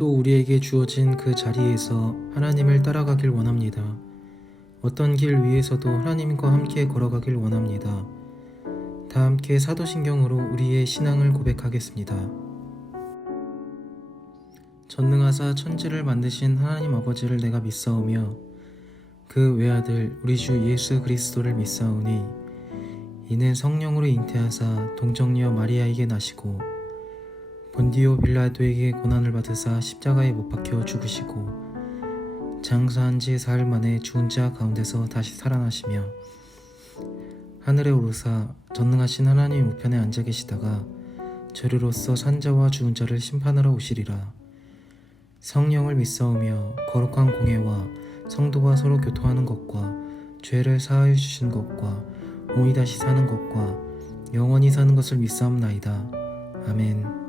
오늘도 우리에게 주어진 그 자리에서 하나님을 따라가길 원합니다. 어떤 길 위에서도 하나님과 함께 걸어가길 원합니다. 다 함께 사도신경으로 우리의 신앙을 고백하겠습니다. 전능하사 천지를 만드신 하나님 아버지를 내가 믿사오며 그 외아들 우리 주 예수 그리스도를 믿사오니 이는 성령으로 잉태하사 동정녀 마리아에게 나시고 본디오 빌라도에게 고난을 받으사 십자가에 못 박혀 죽으시고 장사한 지 사흘 만에 죽은 자 가운데서 다시 살아나시며 하늘에 오르사 전능하신 하나님 우편에 앉아 계시다가 저리로서 산자와 죽은 자를 심판하러 오시리라. 성령을 믿사오며 거룩한 공회와 성도가 서로 교통하는 것과 죄를 사하여 주시는 것과 몸이 다시 사는 것과 영원히 사는 것을 믿사옵나이다. 아멘.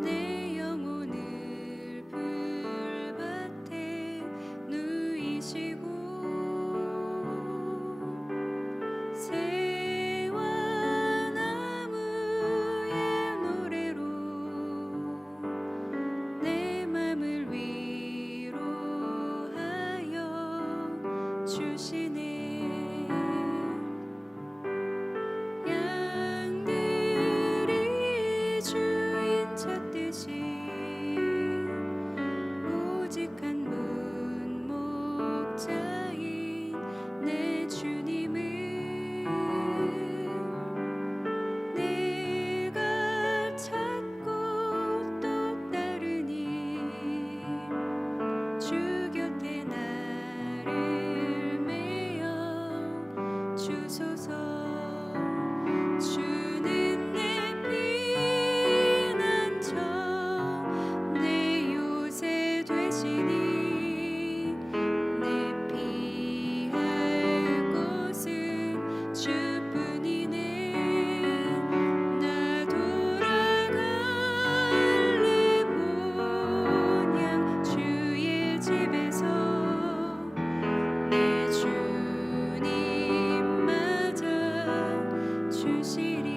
내 영혼을 불밭에 누이시고 새와 나무의 노래로 내 맘을 위로하여 주시네. 오직 한 문 목자인 내 주님을 내가 찾고 또 따르니 주 곁에 나를 메어 주소서. 주는 내 피난처 내 요새 되시니 내 피할 곳은 주뿐이네. 나 돌아갈래 본향 주의 집에서 내 주님 맞아 주시리.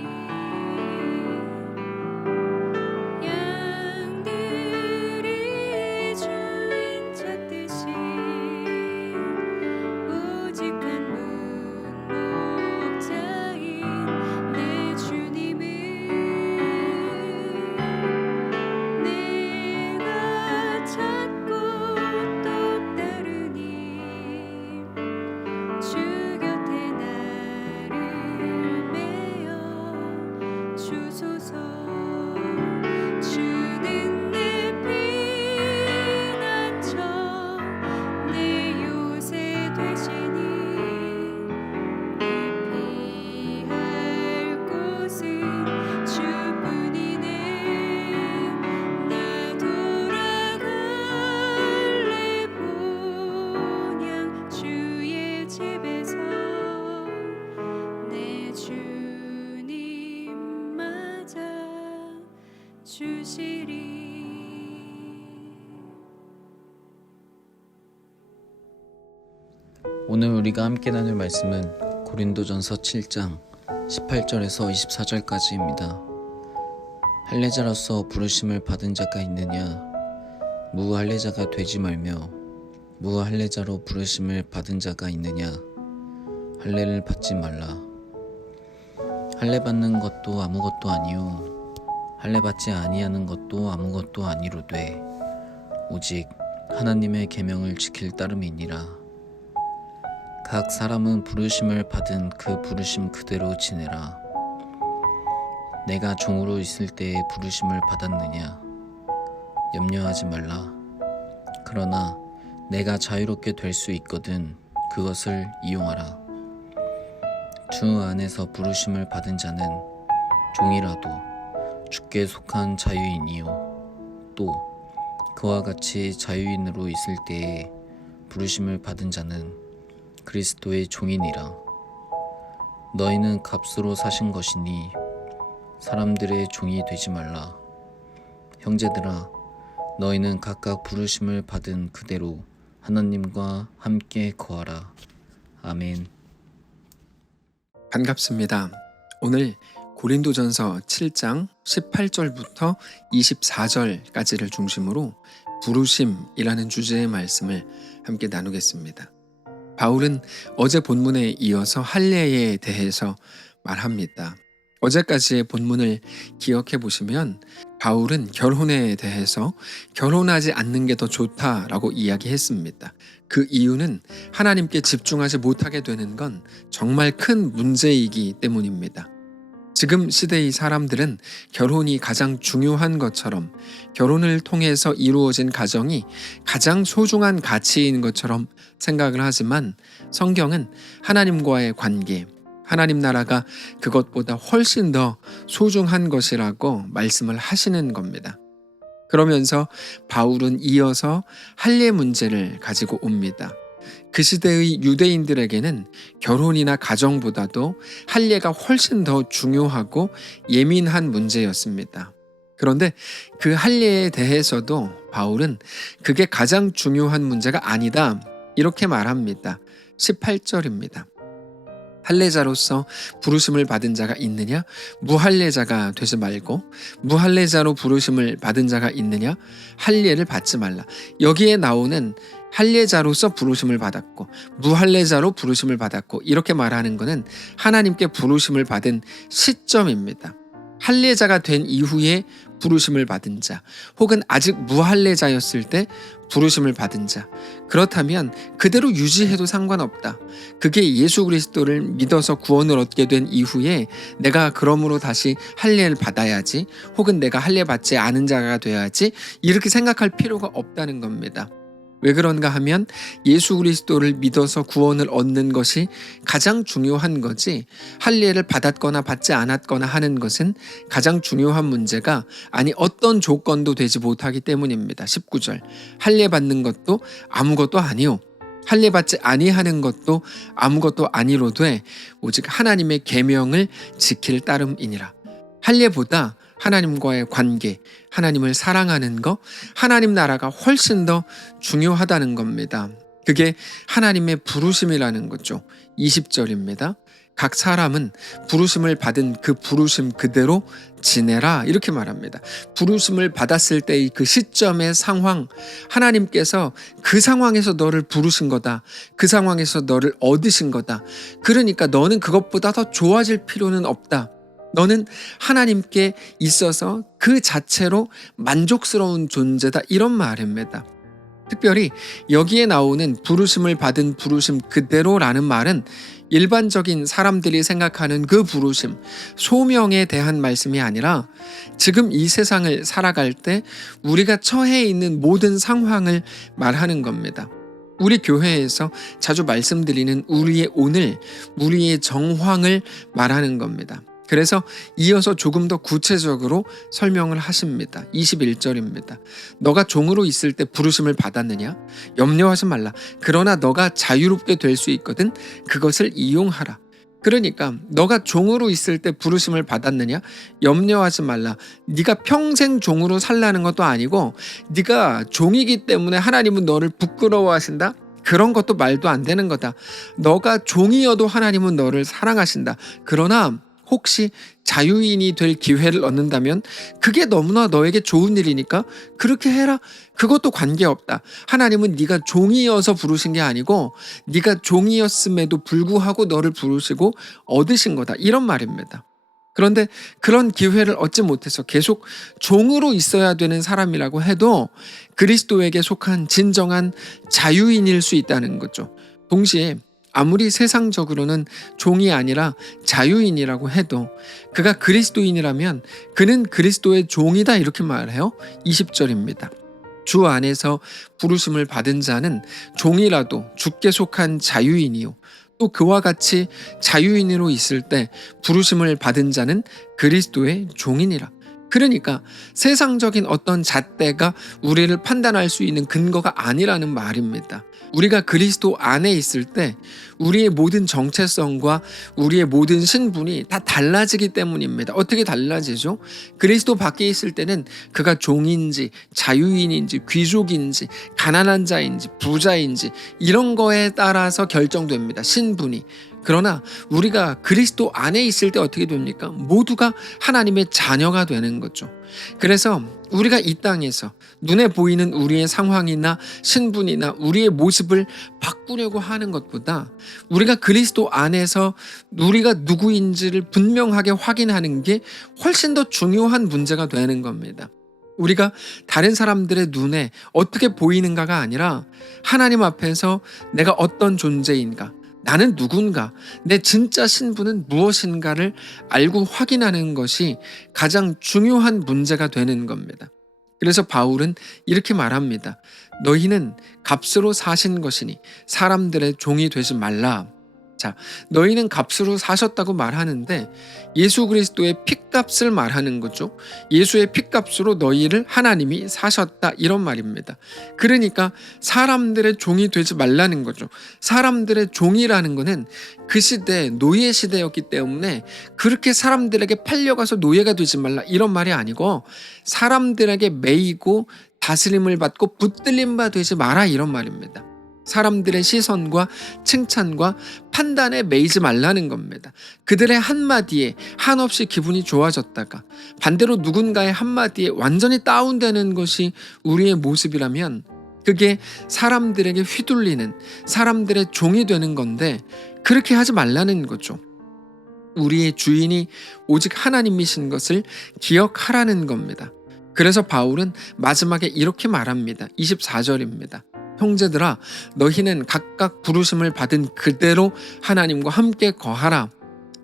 양들이 주인 찾듯이 오직 한 문 목자인 내 주님을 내가 찾고 또 따르니 주 곁에 나를 메어 주소서. 주는 내 피난처 내 요새 되시니 내 피할 곳은 주뿐이네. 나 돌아갈래 본향 주의 집에서 내 주님 맞아 주시리. 오늘 우리가 함께 나눌 말씀은 고린도전서 7장 18절에서 24절까지입니다. 할례자로서 부르심을 받은 자가 있느냐? 무할례자가 되지 말며 무할례자로 부르심을 받은 자가 있느냐? 할례를 받지 말라. 할례 받는 것도 아무것도 아니요 할례 받지 아니하는 것도 아무것도 아니로되 오직 하나님의 계명을 지킬 따름이니라. 각 사람은 부르심을 받은 그 부르심 그대로 지내라. 내가 종으로 있을 때에 부르심을 받았느냐? 염려하지 말라. 그러나 내가 자유롭게 될 수 있거든 그것을 이용하라. 주 안에서 부르심을 받은 자는 종이라도 주께 속한 자유인이요 또 그와 같이 자유인으로 있을 때에 부르심을 받은 자는 그리스도의 종이니라. 너희는 값으로 사신 것이니 사람들의 종이 되지 말라. 형제들아, 너희는 각각 부르심을 받은 그대로 하나님과 함께 거하라. 아멘. 반갑습니다. 오늘 고린도전서 7장 18절부터 24절까지를 중심으로 부르심이라는 주제의 말씀을 함께 나누겠습니다. 바울은 어제 본문에 이어서 할례에 대해서 말합니다. 어제까지의 본문을 기억해 보시면 바울은 결혼에 대해서 결혼하지 않는 게 더 좋다라고 이야기했습니다. 그 이유는 하나님께 집중하지 못하게 되는 건 정말 큰 문제이기 때문입니다. 지금 시대의 사람들은 결혼이 가장 중요한 것처럼, 결혼을 통해서 이루어진 가정이 가장 소중한 가치인 것처럼 생각을 하지만 성경은 하나님과의 관계, 하나님 나라가 그것보다 훨씬 더 소중한 것이라고 말씀을 하시는 겁니다. 그러면서 바울은 이어서 할례 문제를 가지고 옵니다. 그 시대의 유대인들에게는 결혼이나 가정보다도 할례가 훨씬 더 중요하고 예민한 문제였습니다. 그런데 그 할례에 대해서도 바울은 그게 가장 중요한 문제가 아니다, 이렇게 말합니다. 18절입니다. 할례자로서 부르심을 받은 자가 있느냐? 무할례자가 되지 말고, 무할례자로 부르심을 받은 자가 있느냐? 할례를 받지 말라. 여기에 나오는 할례자로서 부르심을 받았고 무할례자로 부르심을 받았고 이렇게 말하는 것은 하나님께 부르심을 받은 시점입니다. 할례자가 된 이후에 부르심을 받은 자, 혹은 아직 무할례자였을 때 부르심을 받은 자, 그렇다면 그대로 유지해도 상관없다. 그게 예수 그리스도를 믿어서 구원을 얻게 된 이후에 내가 그러므로 다시 할례를 받아야지, 혹은 내가 할례 받지 않은 자가 돼야지, 이렇게 생각할 필요가 없다는 겁니다. 왜 그런가 하면 예수 그리스도를 믿어서 구원을 얻는 것이 가장 중요한 거지, 할례를 받았거나 받지 않았거나 하는 것은 가장 중요한 문제가 아니 어떤 조건도 되지 못하기 때문입니다. 19절, 할례 받는 것도 아무것도 아니요, 할례 받지 아니하는 것도 아무것도 아니로되 오직 하나님의 계명을 지킬 따름이니라. 할례보다 하나님과의 관계, 하나님을 사랑하는 것, 하나님 나라가 훨씬 더 중요하다는 겁니다. 그게 하나님의 부르심이라는 거죠. 20절입니다. 각 사람은 부르심을 받은 그 부르심 그대로 지내라, 이렇게 말합니다. 부르심을 받았을 때의 그 시점의 상황, 하나님께서 그 상황에서 너를 부르신 거다, 그 상황에서 너를 얻으신 거다. 그러니까 너는 그것보다 더 좋아질 필요는 없다. 너는 하나님께 있어서 그 자체로 만족스러운 존재다, 이런 말입니다. 특별히 여기에 나오는 부르심을 받은 부르심 그대로라는 말은 일반적인 사람들이 생각하는 그 부르심, 소명에 대한 말씀이 아니라 지금 이 세상을 살아갈 때 우리가 처해 있는 모든 상황을 말하는 겁니다. 우리 교회에서 자주 말씀드리는 우리의 오늘, 우리의 정황을 말하는 겁니다. 그래서 이어서 조금 더 구체적으로 설명을 하십니다. 21절입니다. 너가 종으로 있을 때 부르심을 받았느냐? 염려하지 말라. 그러나 너가 자유롭게 될 수 있거든 그것을 이용하라. 그러니까 너가 종으로 있을 때 부르심을 받았느냐? 염려하지 말라. 네가 평생 종으로 살라는 것도 아니고, 네가 종이기 때문에 하나님은 너를 부끄러워하신다? 그런 것도 말도 안 되는 거다. 너가 종이어도 하나님은 너를 사랑하신다. 그러나 혹시 자유인이 될 기회를 얻는다면 그게 너무나 너에게 좋은 일이니까 그렇게 해라. 그것도 관계없다. 하나님은 네가 종이어서 부르신 게 아니고 네가 종이었음에도 불구하고 너를 부르시고 얻으신 거다, 이런 말입니다. 그런데 그런 기회를 얻지 못해서 계속 종으로 있어야 되는 사람이라고 해도 그리스도에게 속한 진정한 자유인일 수 있다는 거죠. 동시에 아무리 세상적으로는 종이 아니라 자유인이라고 해도 그가 그리스도인이라면 그는 그리스도의 종이다, 이렇게 말해요. 20절입니다. 주 안에서 부르심을 받은 자는 종이라도 주께 속한 자유인이요, 또 그와 같이 자유인으로 있을 때 부르심을 받은 자는 그리스도의 종이니라. 그러니까 세상적인 어떤 잣대가 우리를 판단할 수 있는 근거가 아니라는 말입니다. 우리가 그리스도 안에 있을 때 우리의 모든 정체성과 우리의 모든 신분이 다 달라지기 때문입니다. 어떻게 달라지죠? 그리스도 밖에 있을 때는 그가 종인지 자유인인지 귀족인지 가난한 자인지 부자인지 이런 거에 따라서 결정됩니다. 신분이. 그러나 우리가 그리스도 안에 있을 때 어떻게 됩니까? 모두가 하나님의 자녀가 되는 거죠. 그래서 우리가 이 땅에서 눈에 보이는 우리의 상황이나 신분이나 우리의 모습을 바꾸려고 하는 것보다 우리가 그리스도 안에서 우리가 누구인지를 분명하게 확인하는 게 훨씬 더 중요한 문제가 되는 겁니다. 우리가 다른 사람들의 눈에 어떻게 보이는가가 아니라 하나님 앞에서 내가 어떤 존재인가, 나는 누군가, 내 진짜 신분은 무엇인가를 알고 확인하는 것이 가장 중요한 문제가 되는 겁니다. 그래서 바울은 이렇게 말합니다. 너희는 값으로 사신 것이니 사람들의 종이 되지 말라. 자, 너희는 값으로 사셨다고 말하는데 예수 그리스도의 핏값을 말하는 거죠. 예수의 핏값으로 너희를 하나님이 사셨다 이런 말입니다. 그러니까 사람들의 종이 되지 말라는 거죠. 사람들의 종이라는 거는 그 시대 노예 시대였기 때문에 그렇게 사람들에게 팔려가서 노예가 되지 말라 이런 말이 아니고 사람들에게 매이고 다스림을 받고 붙들림 바 되지 마라 이런 말입니다. 사람들의 시선과 칭찬과 판단에 매이지 말라는 겁니다. 그들의 한마디에 한없이 기분이 좋아졌다가 반대로 누군가의 한마디에 완전히 다운되는 것이 우리의 모습이라면 그게 사람들에게 휘둘리는 사람들의 종이 되는 건데 그렇게 하지 말라는 거죠. 우리의 주인이 오직 하나님이신 것을 기억하라는 겁니다. 그래서 바울은 마지막에 이렇게 말합니다. 24절입니다. 형제들아 너희는 각각 부르심을 받은 그대로 하나님과 함께 거하라.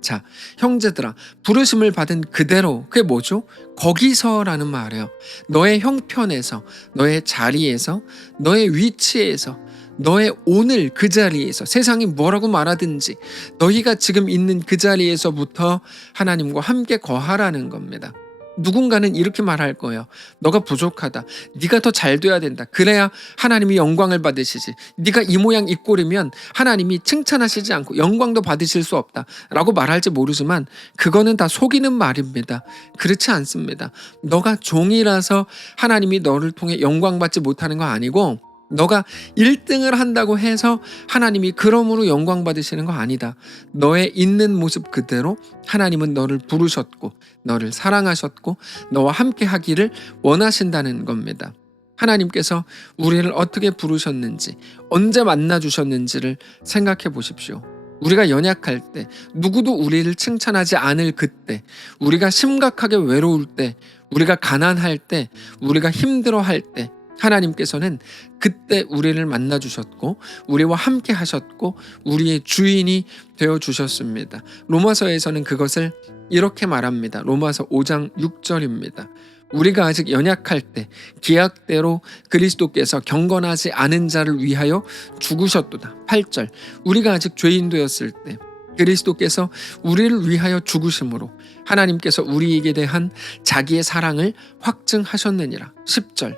자, 형제들아 부르심을 받은 그대로 그게 뭐죠? 거기서라는 말이에요. 너의 형편에서, 너의 자리에서, 너의 위치에서, 너의 오늘 그 자리에서 세상이 뭐라고 말하든지 너희가 지금 있는 그 자리에서부터 하나님과 함께 거하라는 겁니다. 누군가는 이렇게 말할 거예요. 너가 부족하다. 네가 더 잘 돼야 된다. 그래야 하나님이 영광을 받으시지. 네가 이 모양 이 꼴이면 하나님이 칭찬하시지 않고 영광도 받으실 수 없다. 라고 말할지 모르지만 그거는 다 속이는 말입니다. 그렇지 않습니다. 너가 종이라서 하나님이 너를 통해 영광 받지 못하는 거 아니고 너가 1등을 한다고 해서 하나님이 그러므로 영광 받으시는 거 아니다. 너의 있는 모습 그대로 하나님은 너를 부르셨고 너를 사랑하셨고 너와 함께 하기를 원하신다는 겁니다. 하나님께서 우리를 어떻게 부르셨는지 언제 만나주셨는지를 생각해 보십시오. 우리가 연약할 때 누구도 우리를 칭찬하지 않을 그때 우리가 심각하게 외로울 때 우리가 가난할 때 우리가 힘들어할 때 하나님께서는 그때 우리를 만나주셨고 우리와 함께 하셨고 우리의 주인이 되어주셨습니다. 로마서에서는 그것을 이렇게 말합니다. 로마서 5장 6절입니다. 우리가 아직 연약할 때 기약대로 그리스도께서 경건하지 않은 자를 위하여 죽으셨도다. 8절 우리가 아직 죄인 되었을 때 그리스도께서 우리를 위하여 죽으심으로 하나님께서 우리에게 대한 자기의 사랑을 확증하셨느니라. 10절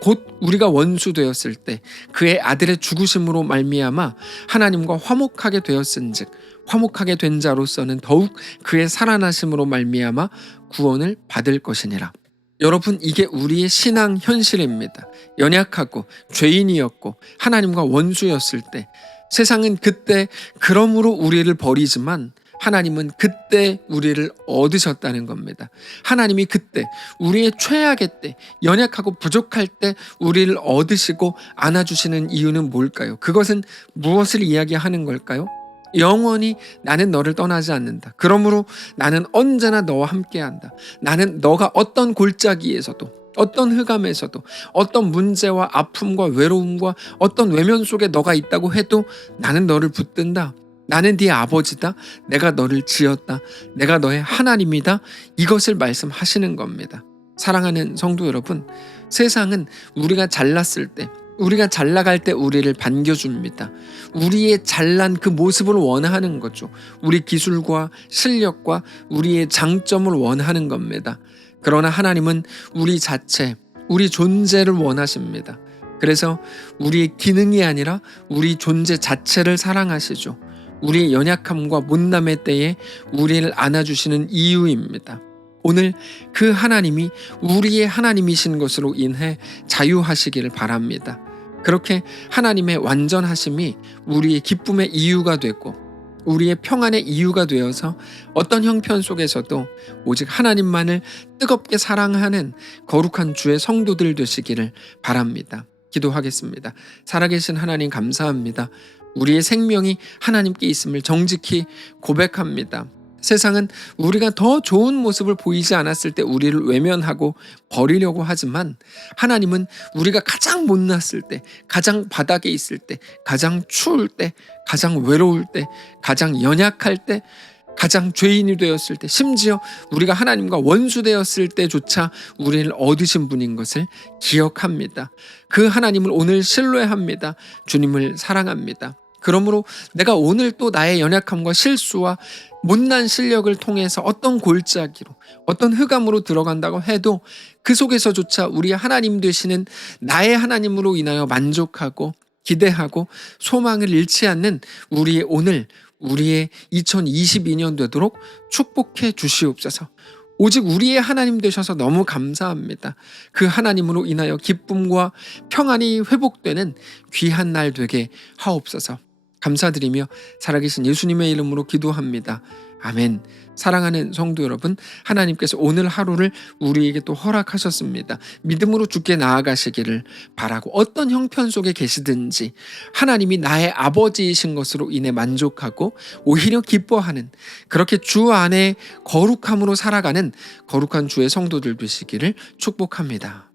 곧 우리가 원수 되었을 때 그의 아들의 죽으심으로 말미암아 하나님과 화목하게 되었은즉 화목하게 된 자로서는 더욱 그의 살아나심으로 말미암아 구원을 받을 것이니라. 여러분 이게 우리의 신앙 현실입니다. 연약하고 죄인이었고 하나님과 원수였을 때 세상은 그때 그러므로 우리를 버리지만 하나님은 그때 우리를 얻으셨다는 겁니다. 하나님이 그때 우리의 최악의 때 연약하고 부족할 때 우리를 얻으시고 안아주시는 이유는 뭘까요? 그것은 무엇을 이야기하는 걸까요? 영원히 나는 너를 떠나지 않는다. 그러므로 나는 언제나 너와 함께한다. 나는 너가 어떤 골짜기에서도 어떤 흑암에서도 어떤 문제와 아픔과 외로움과 어떤 외면 속에 너가 있다고 해도 나는 너를 붙든다. 나는 네 아버지다. 내가 너를 지었다. 내가 너의 하나님이다. 이것을 말씀하시는 겁니다. 사랑하는 성도 여러분, 세상은 우리가 잘났을 때 우리가 잘 나갈 때 우리를 반겨줍니다. 우리의 잘난 그 모습을 원하는 거죠. 우리 기술과 실력과 우리의 장점을 원하는 겁니다. 그러나 하나님은 우리 자체, 우리 존재를 원하십니다. 그래서 우리의 기능이 아니라 우리 존재 자체를 사랑하시죠. 우리의 연약함과 못남의 때에 우리를 안아주시는 이유입니다. 오늘 그 하나님이 우리의 하나님이신 것으로 인해 자유하시기를 바랍니다. 그렇게 하나님의 완전하심이 우리의 기쁨의 이유가 되고 우리의 평안의 이유가 되어서 어떤 형편 속에서도 오직 하나님만을 뜨겁게 사랑하는 거룩한 주의 성도들 되시기를 바랍니다. 기도하겠습니다. 살아계신 하나님 감사합니다. 우리의 생명이 하나님께 있음을 정직히 고백합니다. 세상은 우리가 더 좋은 모습을 보이지 않았을 때 우리를 외면하고 버리려고 하지만 하나님은 우리가 가장 못났을 때, 가장 바닥에 있을 때, 가장 추울 때, 가장 외로울 때, 가장 연약할 때, 가장 죄인이 되었을 때, 심지어 우리가 하나님과 원수되었을 때조차 우리를 얻으신 분인 것을 기억합니다. 그 하나님을 오늘 신뢰합니다. 주님을 사랑합니다. 그러므로 내가 오늘 또 나의 연약함과 실수와 못난 실력을 통해서 어떤 골짜기로 어떤 흑암으로 들어간다고 해도 그 속에서조차 우리 하나님 되시는 나의 하나님으로 인하여 만족하고 기대하고 소망을 잃지 않는 우리의 오늘, 우리의 2022년 되도록 축복해 주시옵소서. 오직 우리의 하나님 되셔서 너무 감사합니다. 그 하나님으로 인하여 기쁨과 평안이 회복되는 귀한 날 되게 하옵소서. 감사드리며 살아계신 예수님의 이름으로 기도합니다. 아멘. 사랑하는 성도 여러분, 하나님께서 오늘 하루를 우리에게 또 허락하셨습니다. 믿음으로 주께 나아가시기를 바라고 어떤 형편 속에 계시든지 하나님이 나의 아버지이신 것으로 인해 만족하고 오히려 기뻐하는 그렇게 주 안에 거룩함으로 살아가는 거룩한 주의 성도들 되시기를 축복합니다.